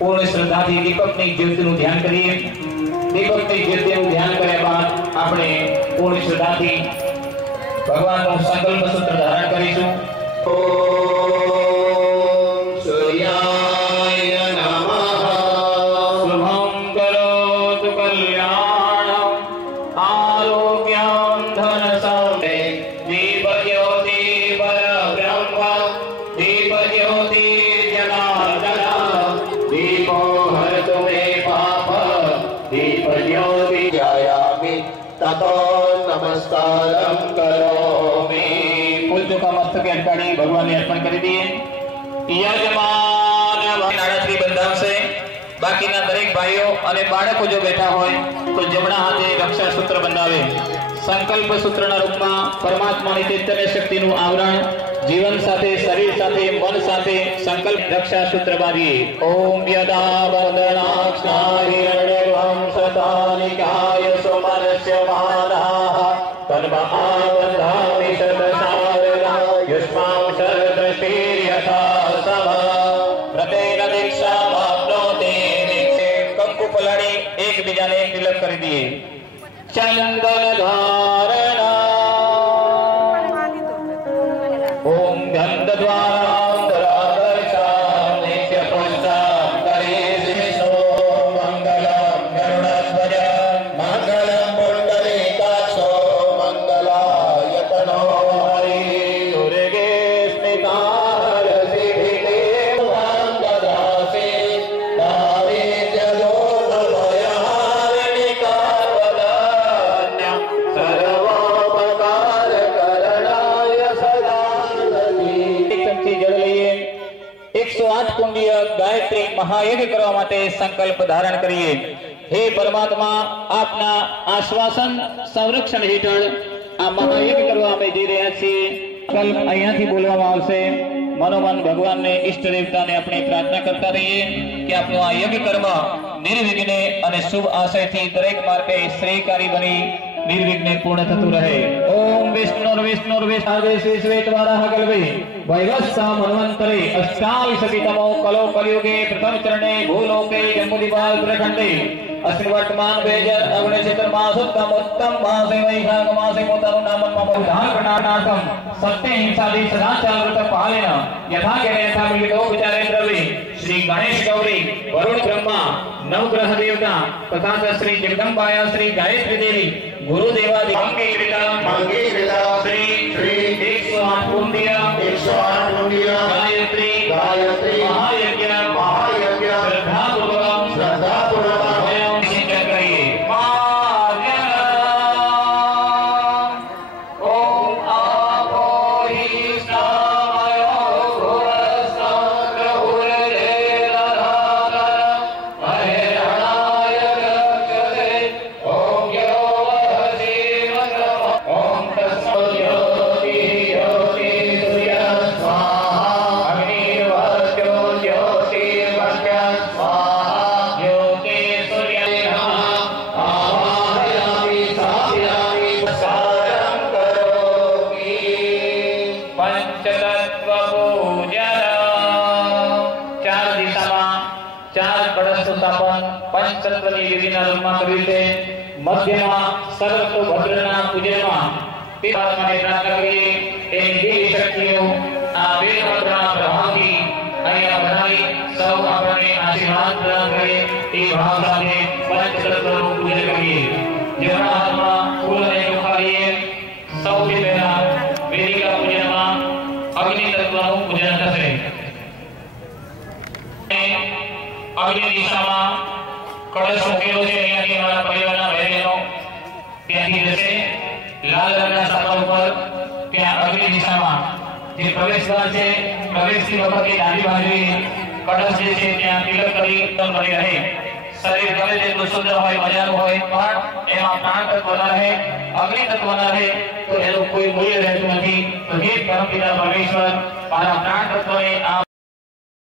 पूर्ण श्रद्धा थी दीपक ने ज्योतिનું ધ્યાન કરીએ। દીપકની જ્યોતિનું ધ્યાન કર્યા બાદ આપણે પૂર્ણ શ્રદ્ધાથી ભગવાનનો સંકલ્પ સૂત્ર ધારણ કરીશું। ઓમ સૂર્યાય નમઃ શુભં કરોતુ કલ્યાણં આરોગ્યં ધન સંપદે દીપ જ્યોતિ પરબ્રહ્મ દીપ જ્યોતિ જનાર્દન દીપો હરતુ મે પાપ दीप ज्योति ध्यायामि ततो नमस्कारं करोमि। फूल का मस्तक अटकाड़ी भगवान ने अर्पण कर दिए। यजमान नाराश्री बंधन से बाकी ना दरेक भाइयों अने बाळको जो बैठा होय तो जमणा हाथे रक्षा सूत्र बंधावे। संकल्प सूत्रना रूपमां परमात्मानी चैतन्य शक्तिનું आवरण जीवन साथे शरीर साथे मन साथे संकल्प रक्षा सूत्र बांधीए। ओम यदा वदनाक्षाहि सतानिकाय सुमनस्यमानाः तन्महाबन्धामि शतशारदा युष्मां शरदृष्टिर्यथा समः प्रतेन दीक्षामाप्नोति दीक्षे कंकु पलाड़ी एक बीजाने तिलक कर दिए। चंदन धारणा ओम गंध द्वारा गायत्री महायज्ञ करवा माटे संकल्प धारण करिए। हे परमात्मा आपना आश्वासन संरक्षण हेठळ आ महायज्ञ करवा में जई रह्या छीए। कल अहींयाथी बोलवामां आवशे। मनोमन भगवान ने इष्ट देवता ने अपनी प्रार्थना करता रहिए कि आपनो आ यज्ञ कर्म निर्विघ्ने अने शुभ आशयथी दरेक मार्गे श्रेयकारी बनी निर्विघ्ने पूर्ण थतुं रहे। ओम विष्णुर्विष्णुर्विष्णुर्विश्वेश्वेतवाराह कल्वे वैवस्सा मन्वन्तरे अष्टाविंशतितमो कलो कलियुगे प्रथम चरणे भूलोके जम्बूद्वीपाल प्रखंडे अस्मिन् वर्तमान 2069 मासोत्तम उत्तम मासे वैशाख मासे पोतानुं नामं मम उद्धार करणार्थं सत्य हिंसादि सदाचार व्रत पालेन यथा केन यथा विविधो विचारे द्रव्ये श्री गणेश गौरी वरुण ब्रह्मा नवग्रह देवता तथा श्री जगदम्बाया श्री गायत्री देवी गुरुदेवादि मंगे कृता श्री 108 पुण्य गायत्री महायज्ञ श्रद्धापूर्वक पंचतत्वनी विधिना रूपमां कर्युं छे। मध्यमां सर्वतो भद्રના પૂજનમાં પિતાને પ્રાર્થના કરીએ એ દેવી શક્તિઓ આ વેદ મંત્રના પ્રભાવથી અહીંયા બનાવી સૌ આપણને આશીર્વાદ પ્રદાન કરે એ ભાવ સાથે पंचतत्वનું પૂજન કરીએ। જેના હાથમાં ફૂલને ઉખાડીએ સૌથી પહેલા વેદિકા પૂજનમાં અગ્નિ તત્વનું પૂજન થશે। अग्नि दिशा में कलश मुकेलो छे। अहींयाथी अमारा परिवारना भाई बहनो त्यांथी जशे लाल रंगना सापा पर त्यां अग्नि दिशा में जे प्रवेशद्वार छे प्रवेशती वखते डाबी बाजुए कलश जे छे त्यां तिलक करी उत्तम बनी रहे। शरीर गमे तेटલું સુંદર હોય મજાનું હોય પણ એમાં પ્રાણ તત્વ ન રહે अग्नि तत्व न रहे तो एનું કોઈ મૂલ્ય રહેતું નથી। તો હે પરમપિતા પરમેશ્વર મારા પ્રાણ તત્વને